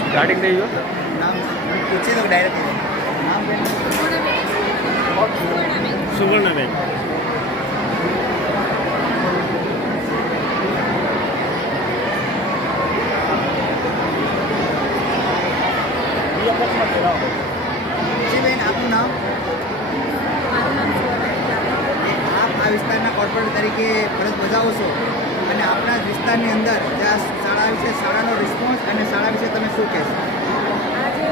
Starting થઈ ગયો નામ પૂછી દો ડાયરેક્ટ નામ સુવર્ણબેન જી બેન આપનું નામ આપ આ વિસ્તારના કોર્પોરેટર તરીકે ફરજ બજાવો છો અને આપણા જ વિસ્તારની અંદર જ્યાં શાળા વિશે શાળાનો રિસ્પોન્સ અને શાળા વિશે તમે શું કહેશો? આજે